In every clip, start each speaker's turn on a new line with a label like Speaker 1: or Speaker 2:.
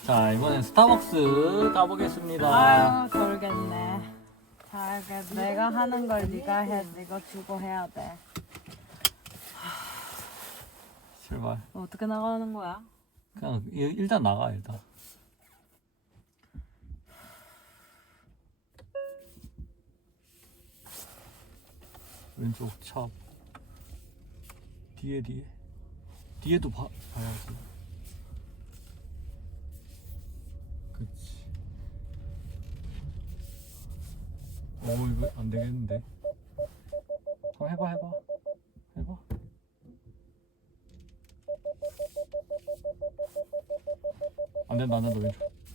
Speaker 1: 자, 이번엔 스타벅스 가보겠습니다.
Speaker 2: 아유 돌겠네. 자, 내가 하는 걸 네가 해. 네가 주고 해야 돼.
Speaker 1: 제발.
Speaker 2: 어떻게 나가는 거야?
Speaker 1: 그냥 일단 나가 일단. 왼쪽 차. 뒤에도 봐야지. 그치. 이거 안 되겠는데. 한번 해봐. 안 된다 왼쪽.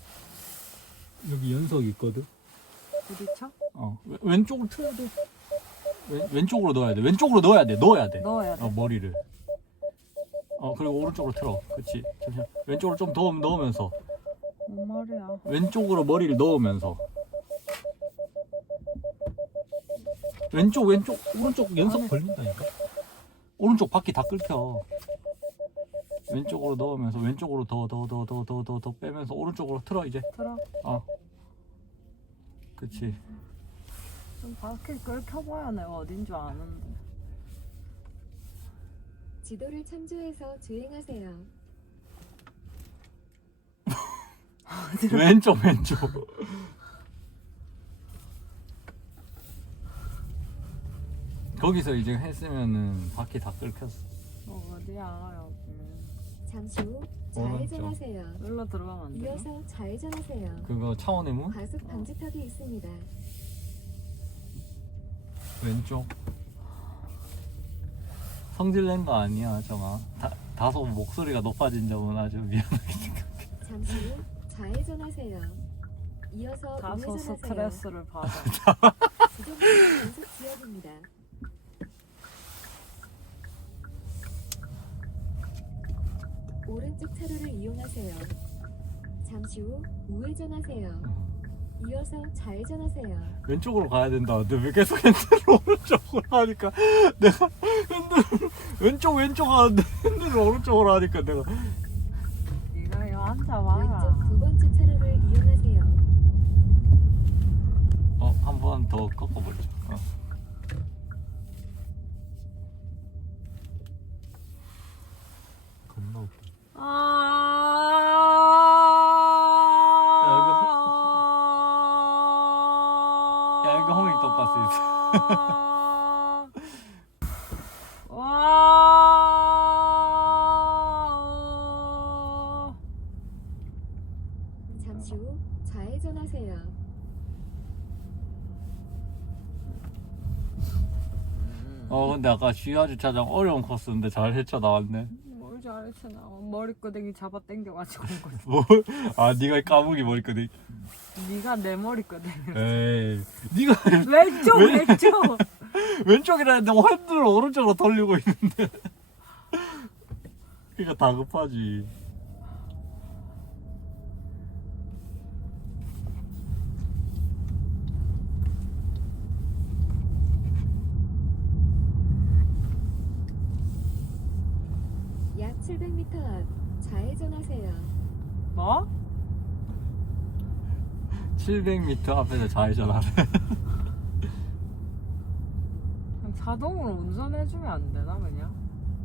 Speaker 1: 여기 연석이 있거든.
Speaker 2: 부딪혀?
Speaker 1: 왼쪽으로 틀어야 돼. 왼쪽으로 넣어야 돼. 왼쪽으로 넣어야 돼.
Speaker 2: 넣어야 돼.
Speaker 1: 머리를. 그리고 오른쪽으로 틀어. 그치. 잠시만. 왼쪽으로 좀 더 넣으면서.
Speaker 2: 뭔 말이야?
Speaker 1: 왼쪽으로 머리를 넣으면서. 왼쪽, 오른쪽 연석 걸린다니까. 오른쪽 바퀴 다 긁혀. 왼쪽으로 넣으면서 왼쪽으로 더 빼면서 오른쪽으로 틀어 이제.
Speaker 2: 틀어.
Speaker 1: 그치.
Speaker 2: 좀 바퀴 끓여봐야 내가 어딘 줄 아는데.
Speaker 3: 지도를 참조해서 주행하세요.
Speaker 1: 왼쪽. 거기서 이제 했으면은 바퀴 다 긁혔어.
Speaker 2: 어디야 여기?
Speaker 3: 잠시 후
Speaker 1: 오른쪽.
Speaker 3: 좌회전하세요.
Speaker 2: 일로 들어가면 안 되나?
Speaker 3: 이어서 좌회전하세요.
Speaker 1: 그거 차원의 문?
Speaker 3: 과속 방지턱이 있습니다.
Speaker 1: 왼쪽. 성질낸 거 아니야, 정아. 다소 목소리가 높아진 점은 아주 미안하게 생각해.
Speaker 3: 잠시 후 좌회전하세요. 이어서
Speaker 2: 다소
Speaker 3: 우회전하세요.
Speaker 2: 스트레스를 받아.
Speaker 3: 지정된 연속 지역입니다. 오른쪽 차로를 이용하세요. 잠시 후 우회전하세요. 이어서 좌회전하세요.
Speaker 1: 왼쪽으로 가야 된다. 근데 왜 계속 핸들을 오른쪽으로 하니까 내가 핸들을 왼쪽 하는데 핸들을 오른쪽으로 하니까 내가
Speaker 2: 네가 여기 앉아봐라.
Speaker 3: 왼쪽 두 번째 차로를 이용하세요.
Speaker 1: 한 번 더 꺾어버리자. 겁나 웃겨. 야, 이거 호밍 똑같이
Speaker 3: 잠시 후 좌회전하세요.
Speaker 1: 근데 아까 지하 주차장 어려운 코스인데 잘 헤쳐나왔네.
Speaker 2: 뭘 잘했어 나 머리끄댕이 잡아 당겨가지고 온 거지.
Speaker 1: 뭐? 네가 까무기 머리끄댕이.
Speaker 2: 네가 내 머리끄댕이.
Speaker 1: 에이, 네가
Speaker 2: 왼쪽.
Speaker 1: 왼쪽이라 했는데 핸들을 오른쪽으로 돌리고 있는데. 그러니까 다급하지.
Speaker 3: 약 700m 앞 좌회전하세요.
Speaker 2: 뭐?
Speaker 1: 700m 앞에서 좌회전하래.
Speaker 2: 그냥 자동으로 운전해주면 안 되나 그냥?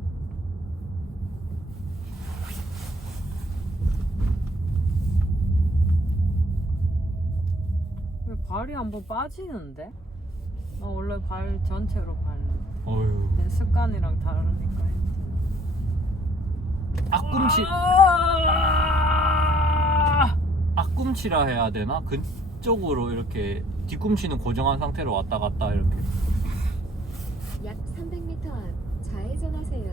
Speaker 2: 왜 발이 한번 빠지는데? 나 원래 발 전체로 밟는.
Speaker 1: 어휴.
Speaker 2: 내 습관이랑 다르니까.
Speaker 1: 앞꿈치라 해야 되나? 그쪽으로 이렇게 뒤꿈치는 고정한 상태로 왔다 갔다 이렇게.
Speaker 3: 약 300m 앞 좌회전하세요.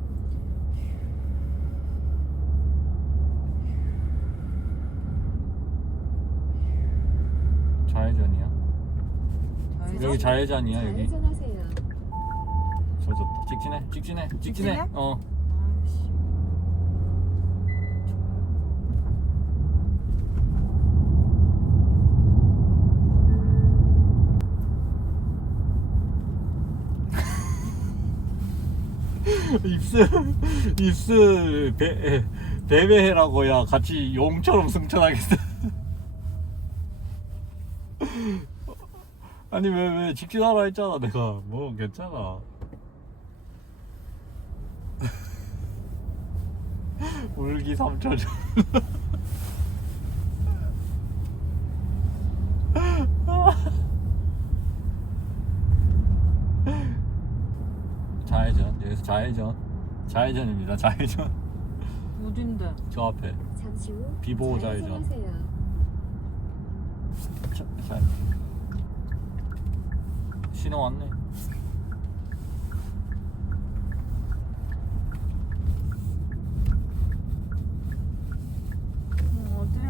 Speaker 1: 좌회전이야. 여기 좌회전이야 여기.
Speaker 3: 좌회전하세요.
Speaker 1: 좋다. 직진해.
Speaker 2: 직진해?
Speaker 1: 어.
Speaker 2: 아이씨.
Speaker 1: 입술 배 배배해라고야 같이 용처럼 승천하겠어. 아니 왜 직진하라 했잖아 내가. 뭐 괜찮아. 울기 3초전. 좌회전. 여기서 좌회전입니다. 좌회전.
Speaker 2: 어딘데?
Speaker 1: 저 앞에.
Speaker 3: 잠시 후
Speaker 1: 비보호 좌회전.
Speaker 3: 좌회전하세요.
Speaker 1: 자, 신호 왔네.
Speaker 2: 어디야?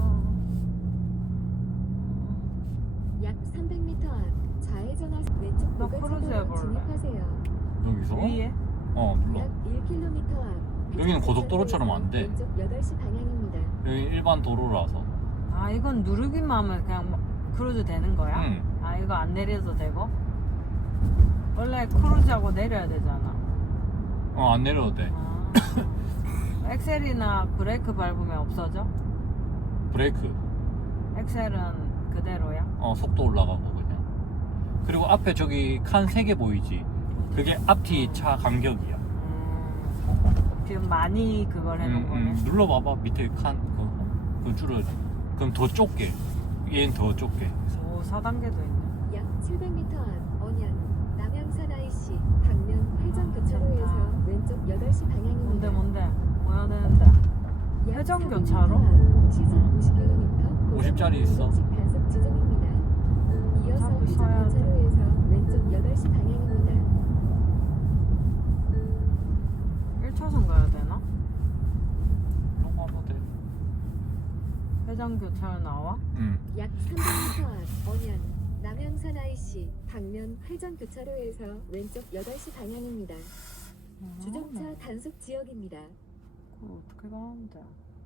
Speaker 3: 약 300m 앞 좌회전하세요. 왼쪽
Speaker 2: 나
Speaker 3: 고가차도로
Speaker 2: 크루즈 해볼래.
Speaker 3: 진입하세요.
Speaker 1: 여기서?
Speaker 2: 위에?
Speaker 1: 눌러.
Speaker 3: 약 1km 앞
Speaker 1: 여기는 고속도로처럼 안 돼.
Speaker 3: 왼쪽 8시 방향입니다.
Speaker 1: 여기 일반 도로라서.
Speaker 2: 아 이건 누르기만 하면 그냥 막 크루즈 되는 거야?
Speaker 1: 응.
Speaker 2: 아 이거 안 내려도 되고? 원래 크루즈하고 내려야 되잖아.
Speaker 1: 안 내려도 돼.
Speaker 2: 아. 엑셀이나 브레이크 밟으면 없어져?
Speaker 1: 브레이크.
Speaker 2: 엑셀은 그대로야?
Speaker 1: 속도 올라가고 그냥. 그리고 앞에 저기 칸 3개 보이지? 그게 앞뒤 차 간격이야.
Speaker 2: 지금 많이 그걸 해놓은 거네.
Speaker 1: 눌러봐봐. 밑에 칸 그거 줄여줘. 그럼 더 좁게. 얘는 더 좁게.
Speaker 2: 오 4단계도 있네.
Speaker 3: 약 700m 앞 언양 남양산 IC 방면 회전 교차로에서
Speaker 2: 괜찮다.
Speaker 3: 왼쪽 8시 방향입니다.
Speaker 2: 뭔데? 뭐야 되는데?
Speaker 3: 약
Speaker 2: 회전
Speaker 3: 400m
Speaker 2: 교차로?
Speaker 3: 앞 시속 50km
Speaker 1: 50짜리 있어.
Speaker 3: 단속 지점입니다. 이어서
Speaker 2: 앞에
Speaker 3: 회전
Speaker 2: 서야 돼.
Speaker 3: 교차로에서 왼쪽 8시 방향입니다.
Speaker 2: 1차선 가야 되나?
Speaker 1: 넘어가면 돼.
Speaker 2: 회전 교차로 나와?
Speaker 3: 약 300m 앞 언양 남양산 IC 방면 회전 교차로에서 왼쪽 8시 방향입니다. 주정차 단속 지역입니다.
Speaker 2: 그걸 어떻게 가는데?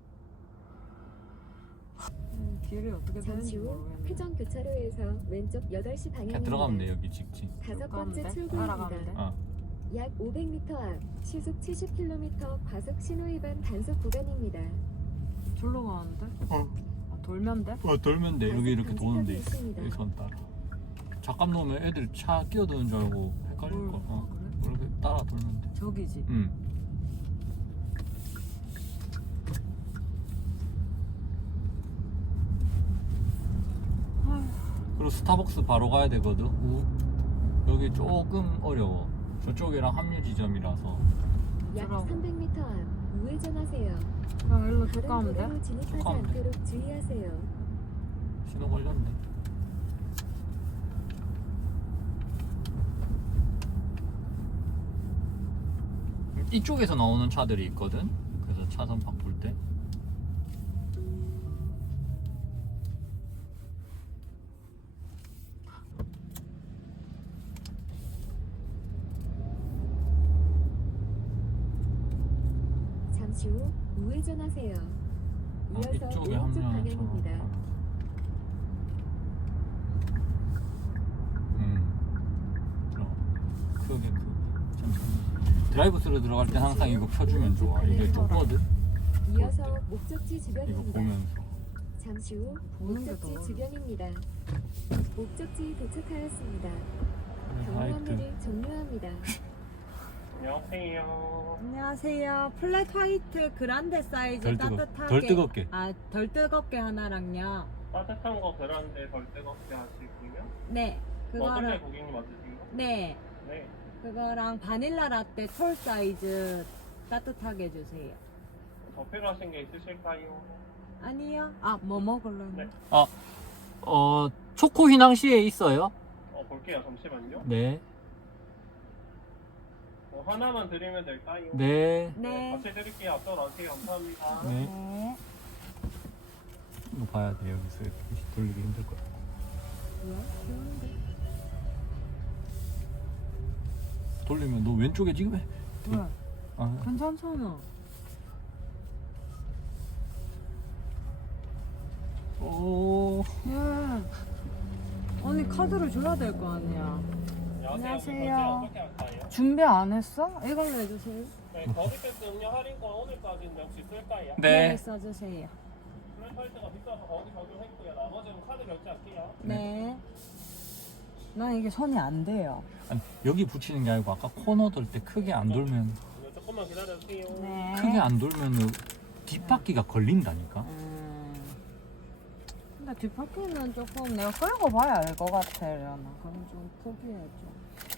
Speaker 2: 길이 어떻게
Speaker 3: 잠시
Speaker 2: 되는지
Speaker 3: 후
Speaker 2: 모르겠네.
Speaker 3: 회전 교차로에서 왼쪽 8시
Speaker 1: 그냥
Speaker 3: 방향입니다.
Speaker 1: 들어가면 돼 여기 직진.
Speaker 3: 5번째
Speaker 2: 가면 돼?
Speaker 3: 출구입니다.
Speaker 2: 따라가면 돼?
Speaker 3: 약 500m 앞 시속 70km 과속 신호 위반 단속 구간입니다.
Speaker 2: 절로 가는데? 아, 돌면 돼?
Speaker 1: 돌면 돼. 여기 이렇게 도는데
Speaker 3: 있습니다.
Speaker 1: 여기선 따라. 잠깐 놓으면 애들 차 끼어드는 줄 알고 헷갈릴 거.
Speaker 2: 그래?
Speaker 1: 이렇게 따라 돌면 돼.
Speaker 2: 저기지.
Speaker 1: 그리고 스타벅스 바로 가야 되거든. 여기 조금 어려워. 저쪽이랑 합류 지점이라서.
Speaker 3: 약
Speaker 2: 들어가.
Speaker 3: 300m 앞 우회전하세요.
Speaker 2: 그냥 일로 쭉
Speaker 3: 다른
Speaker 2: 가면 돼?
Speaker 3: 도로로 진입하지
Speaker 1: 쭉 가면 돼.
Speaker 3: 않도록 주의하세요.
Speaker 1: 신호 걸렸네. 이쪽에서 나오는 차들이 있거든. 그래서 차선 바꿀 때.
Speaker 3: 잠시 후 우회전하세요. 이어서
Speaker 1: 이쪽에
Speaker 3: 오른쪽
Speaker 1: 합류하는
Speaker 3: 방향입니다.
Speaker 1: 차가. 크게 천천히. 드라이브스루 들어갈 때 항상 이거 펴주면 좋아. 이게 좁거든.
Speaker 3: 이어서 목적지
Speaker 1: 이거
Speaker 3: 주변입니다.
Speaker 1: 보면서.
Speaker 3: 잠시 후
Speaker 2: 보는 게
Speaker 3: 목적지
Speaker 2: 더
Speaker 3: 주변입니다. 목적지 도착하였습니다. 경로
Speaker 1: 하이트.
Speaker 3: 안내를 종료합니다.
Speaker 4: 안녕하세요.
Speaker 2: 안녕하세요. 플랫 화이트 그란데 사이즈
Speaker 1: 덜 뜨거-
Speaker 2: 따뜻하게.
Speaker 1: 덜 뜨겁게.
Speaker 2: 아, 덜 뜨겁게 하나랑요.
Speaker 4: 따뜻한 거 그란데 덜 뜨겁게 하시고요.
Speaker 2: 네.
Speaker 4: 어떤
Speaker 2: 그거랑
Speaker 4: 고객님 맞으신가요?
Speaker 2: 네.
Speaker 4: 네.
Speaker 2: 그거랑 바닐라 라떼 톨 사이즈 따뜻하게 해주세요.
Speaker 4: 더 필요하신 게 있으실까요?
Speaker 2: 아니요. 아, 뭐 먹을래요?
Speaker 4: 네.
Speaker 1: 초코 휘낭시에 있어요?
Speaker 4: 볼게요. 잠시만요.
Speaker 1: 네.
Speaker 4: 하나만 드리면 될까요?
Speaker 1: 네.
Speaker 2: 네.
Speaker 4: 같이 드릴게요. 앞서 나오세요. 감사합니다.
Speaker 1: 네.
Speaker 2: 네.
Speaker 1: 이거 봐야 돼. 여기서 이렇게 돌리기 힘들 거야.
Speaker 2: 뭐야? 귀여운데?
Speaker 1: 돌리면 너 왼쪽에 지금 해.
Speaker 2: 왜?
Speaker 1: 아,
Speaker 2: 괜찮잖아.
Speaker 1: 오.
Speaker 2: 왜? 아니 카드를 줘야 될 거 아니야.
Speaker 4: 안녕하세요.
Speaker 2: 안녕하세요.
Speaker 4: 결제 어떻게 할까요?
Speaker 2: 준비 안 했어? 이걸로 해주세요.
Speaker 4: 네, 저희 거리패스 음료 할인권 오늘까지인데 혹시 쓸까요?
Speaker 2: 네, 써주세요.
Speaker 4: 플랫파이트가 비싸서 거기 적용했고요. 나머지는 카드 결제할게요.
Speaker 2: 네. 난 이게 손이 안 돼요.
Speaker 1: 아니, 여기 붙이는 게 아니고 아까 코너 돌 때 크게 안 돌면
Speaker 4: 네, 조금만 기다려주세요.
Speaker 2: 네.
Speaker 1: 크게 안 돌면은 뒷바퀴가 걸린다니까.
Speaker 2: 근데 뒷바퀴는 조금 내가 끌고 봐야 알 것 같아, 레나. 그럼 좀 포기해줘.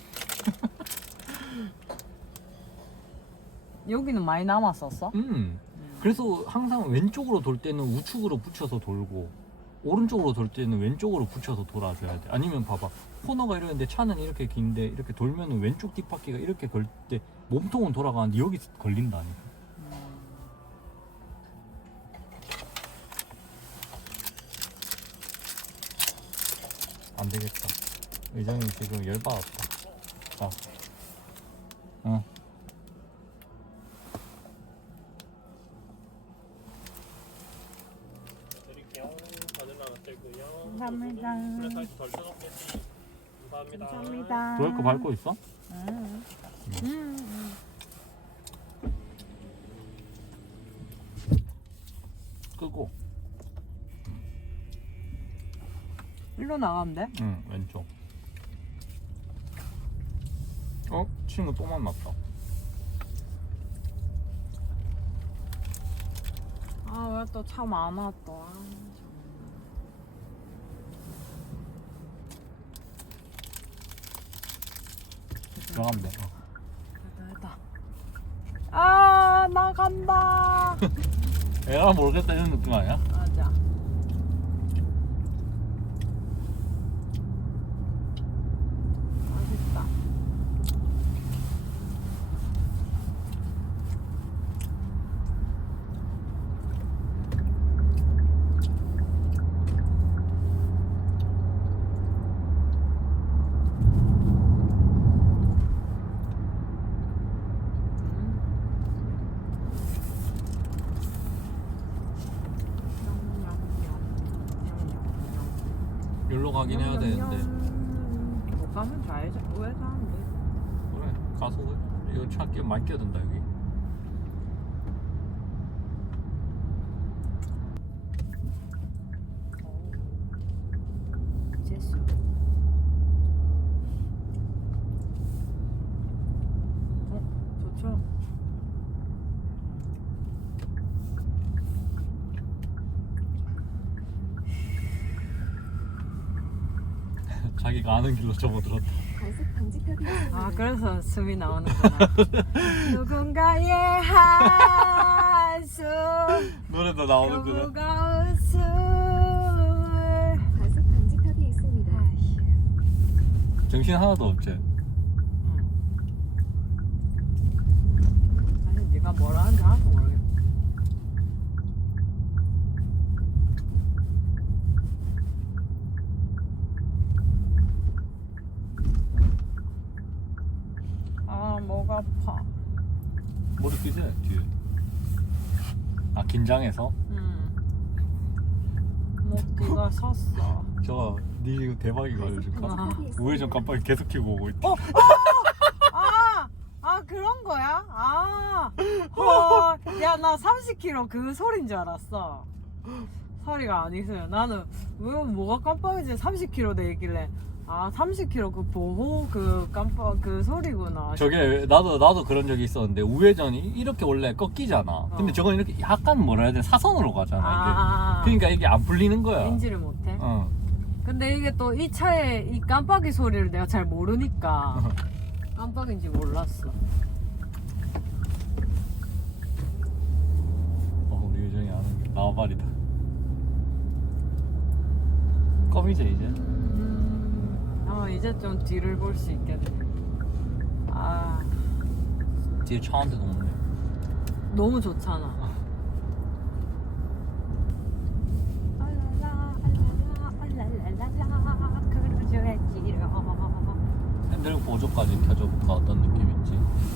Speaker 2: 여기는 많이 남았었어?
Speaker 1: 그래서 항상 왼쪽으로 돌 때는 우측으로 붙여서 돌고 오른쪽으로 돌 때는 왼쪽으로 붙여서 돌아줘야 돼. 아니면 봐봐, 코너가 이러는데 차는 이렇게 긴데 이렇게 돌면은 왼쪽 뒷바퀴가 이렇게 걸 때 몸통은 돌아가는데 여기 걸린다니까. 안 되겠다. 의정이 지금 열받았다. 자,
Speaker 4: 드릴게요. 바닐라 하나 들고요.
Speaker 2: 감사합니다.
Speaker 4: 플랫파이트 덜 쳐놓겠습니다. 감사합니다.
Speaker 2: 감사합니다.
Speaker 1: 브레이크 밟고 있어? 끄고.
Speaker 2: 일로 나가면 돼?
Speaker 1: 응, 왼쪽. 친구 또 만났다.
Speaker 2: 아, 왜 또 차 많아 또. 아,
Speaker 1: 들어가면 돼.
Speaker 2: 됐다. 아, 나 간다.
Speaker 1: 애가 모르겠다 이런 느낌 아니야?
Speaker 2: 맞아. 맛있다.
Speaker 1: 여기로 가긴 해야 되는데.
Speaker 2: 못 가면 좌회전 우회전 돼.
Speaker 1: 그래, 가서 이거 차 끼 많이 끼어든다 여기.
Speaker 2: 재수. 좋죠.
Speaker 1: 자기가 아는 길로 접어들었다.
Speaker 3: 과속 방지턱이 있습니다.
Speaker 2: 아, 그래서 숨이 나오는구나. 누군가의 한숨,
Speaker 1: 노래도 나오는구나.
Speaker 2: 누가 웃음을.
Speaker 3: 과속 방지턱이 있습니다.
Speaker 1: 정신 하나도 없지.
Speaker 2: 아니, 네가 뭐라 하는지 하나도 모르겠어. 아, 목 아파.
Speaker 1: 머리 끼지? 뒤에. 아, 긴장해서?
Speaker 2: 목 뒤가 섰어.
Speaker 1: 저거 니 이거 대박이가 알려줄까?
Speaker 2: 아.
Speaker 1: 우회전 깜빡이 계속 켜고 오고 있다.
Speaker 2: 아, 그런 거야? 야, 나 30km 그 소린 줄 알았어. 소리가 아니었어요. 나는 왜 뭐가 깜빡이지? 30km 되길래 30km 그 보호 그 깜빡 그 소리구나.
Speaker 1: 저게 나도 그런 적이 있었는데 우회전이 이렇게 원래 꺾이잖아. 근데 저건 이렇게 약간 뭐라 해야 돼? 사선으로 가잖아 이게. 그러니까 이게 안 풀리는 거야.
Speaker 2: 인지를 못해.
Speaker 1: 어.
Speaker 2: 근데 이게 또 이 차에 이 깜빡이 소리를 내가 잘 모르니까 깜빡인지 몰랐어.
Speaker 1: 우리 유정이 아는 게 나와버리다. 껌이제 이제.
Speaker 2: 이제 좀 뒤를 볼 수 있겠네.
Speaker 1: 뒤에 차 한 대도 없네.
Speaker 2: 너무 좋잖아.
Speaker 1: 핸들 보조까지 켜줘볼까 어떤 느낌인지.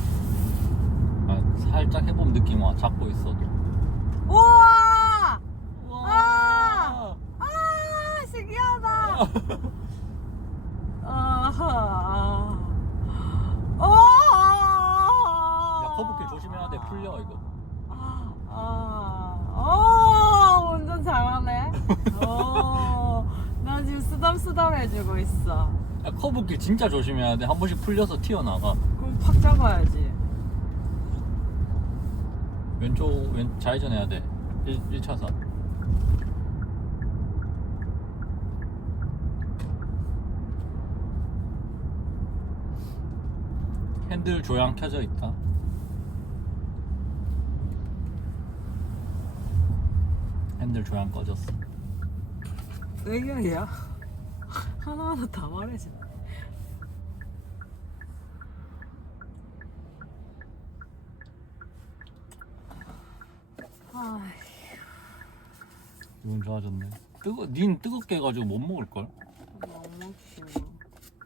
Speaker 1: 살짝 해본 느낌 와. 잡고 있어도.
Speaker 2: 우와!
Speaker 1: 와.
Speaker 2: 신기하다.
Speaker 1: 야, 커브길 조심해야
Speaker 2: 나 지금 쓰담쓰담해지고 있어.
Speaker 1: 야, 커브길 진짜 조심해야 돼. 한 번씩 풀려서 튀어나가.
Speaker 2: 그럼 팍 잡아야지.
Speaker 1: 왼쪽 좌회전해야 돼. 1차선. 핸들 조향 켜져 있다. 핸들 조향 꺼졌어.
Speaker 2: 외경이야? 하나하나 다 말해줘. 아,
Speaker 1: 기분 좋아졌네. 닌 뜨겁게 해가지고 못 먹을걸?
Speaker 2: 뭐 먹지 뭐.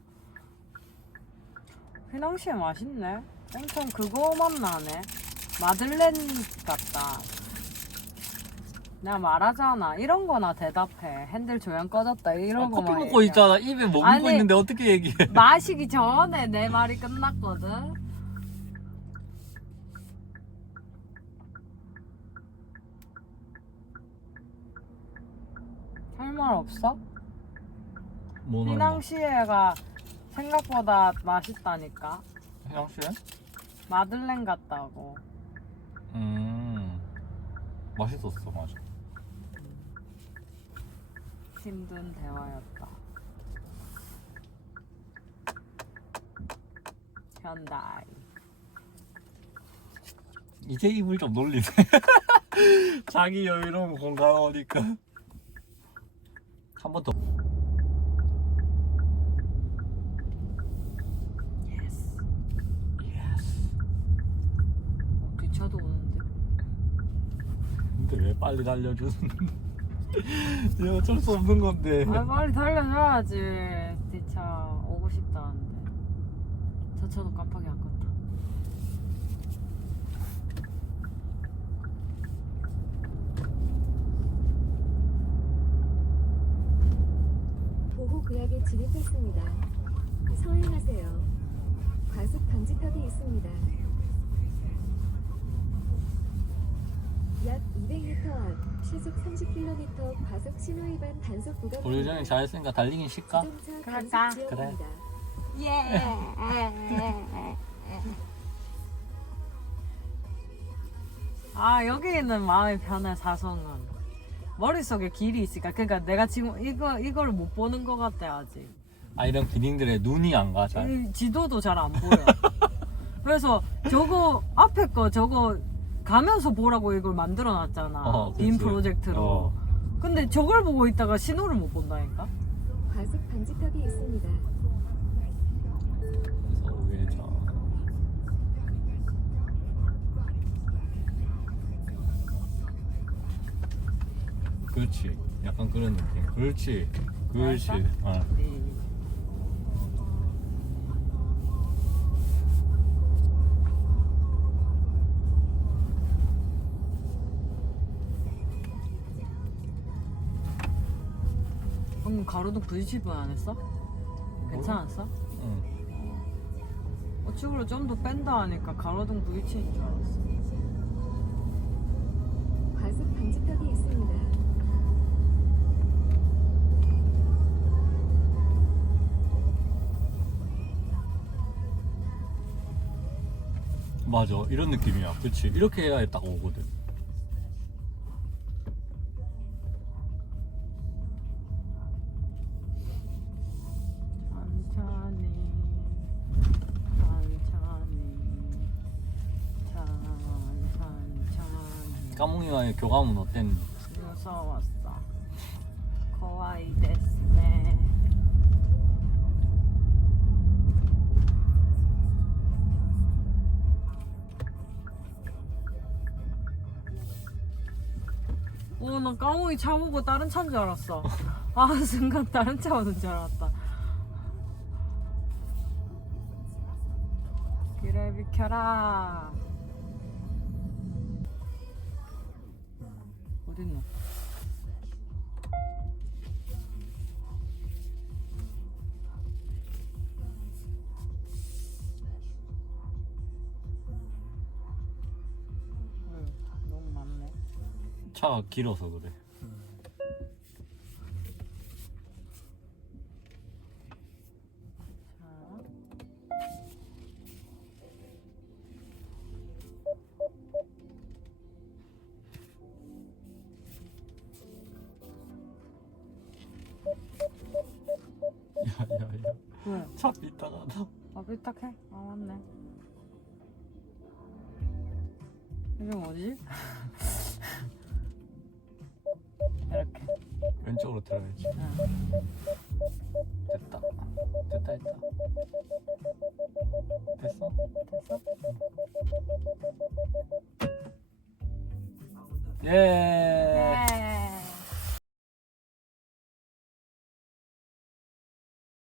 Speaker 2: 휘낭시에 맛있네. 엄청 그거 맛 나네. 마들렌 같다. 내가 말하잖아. 이런 거나 대답해. 핸들 조향 꺼졌다. 이런
Speaker 1: 아, 커피
Speaker 2: 거만
Speaker 1: 먹고
Speaker 2: 얘기해.
Speaker 1: 있잖아. 입에 머금고
Speaker 2: 아니,
Speaker 1: 있는데 어떻게 얘기해?
Speaker 2: 마시기 전에 내 말이 끝났거든. 할 말 없어?
Speaker 1: 뭐 넣어?
Speaker 2: 휘낭시에가 생각보다 맛있다니까.
Speaker 1: 휘낭시에?
Speaker 2: 마들렌 같다고.
Speaker 1: 맛있었어, 맞아.
Speaker 2: 힘든 대화였다. 현다이.
Speaker 1: 이제 입을 좀 놀리네. 자기 여유로운 공간 오니까. 한 번 더.
Speaker 2: 예스.
Speaker 1: 예스.
Speaker 2: 뒷차도 오는데.
Speaker 1: 근데 왜 빨리 달려주는? 이거 어쩔 수 없는 건데.
Speaker 2: 아 빨리 달려줘야지. 뒷차 오고 싶다는데. 저 차도 깜빡이 안 껐다.
Speaker 3: 보호구역에 진입했습니다. 서행하세요. 과속 방지턱이 있습니다. 약 200m 앞 시속 30km 과속 신호위반 단속 구간.
Speaker 1: 우리 요정이 잘했으니까 달리긴 쉽까?
Speaker 3: 자동차
Speaker 2: 그럴까?
Speaker 3: 단속
Speaker 1: 그래.
Speaker 3: 지역입니다.
Speaker 2: 예. 아 여기는 마음이 편해. 사성은 머릿속에 길이 있으니까. 그러니까 내가 지금 이걸 못 보는 것 같아 아직.
Speaker 1: 아, 이런 기능들에 눈이 안 가, 잘.
Speaker 2: 이 지도도 잘 안 보여. 그래서 저거 앞에 거 저거 가면서 보라고 이걸 만들어 놨잖아. 빔
Speaker 1: 그치.
Speaker 2: 프로젝트로. 근데 저걸 보고 있다가 신호를 못 본다니까.
Speaker 3: 과속 방지턱이 있습니다.
Speaker 1: 그래서 우회전. 그렇지. 약간 그런 느낌. 그렇지. 그렇지.
Speaker 2: 알았어?
Speaker 1: 어.
Speaker 2: 네. 그럼 가로등 부딪힐 뻔 안 했어? 괜찮았어?
Speaker 1: 응.
Speaker 2: 우측으로 좀 더 뺀다 하니까 가로등 부딪히는 줄 알았어.
Speaker 3: 과속 방지턱이 있습니다.
Speaker 1: 맞아. 이런 느낌이야. 그치. 이렇게 해야 딱 오거든.
Speaker 2: 천천히 천천히
Speaker 1: 까뭉이와의 교감은 어땠니?
Speaker 2: 무서웠어. 거와이 데스네. 나 까몽이 차 보고 다른 차인 줄 알았어. 아 순간 다른 차 오는 줄 알았다. 길을 비켜라. 어딨노? 너무 많네.
Speaker 1: 차가 길어서 그래. 야야야
Speaker 2: 왜?
Speaker 1: 차 삐딱하다.
Speaker 2: 아 삐딱해? 아 맞네. 이게 뭐지? 이렇게.
Speaker 1: 왼쪽으로 들어야지.
Speaker 2: 응.
Speaker 1: 됐다. 됐다 됐다. 됐어?
Speaker 2: 됐어?
Speaker 1: 예.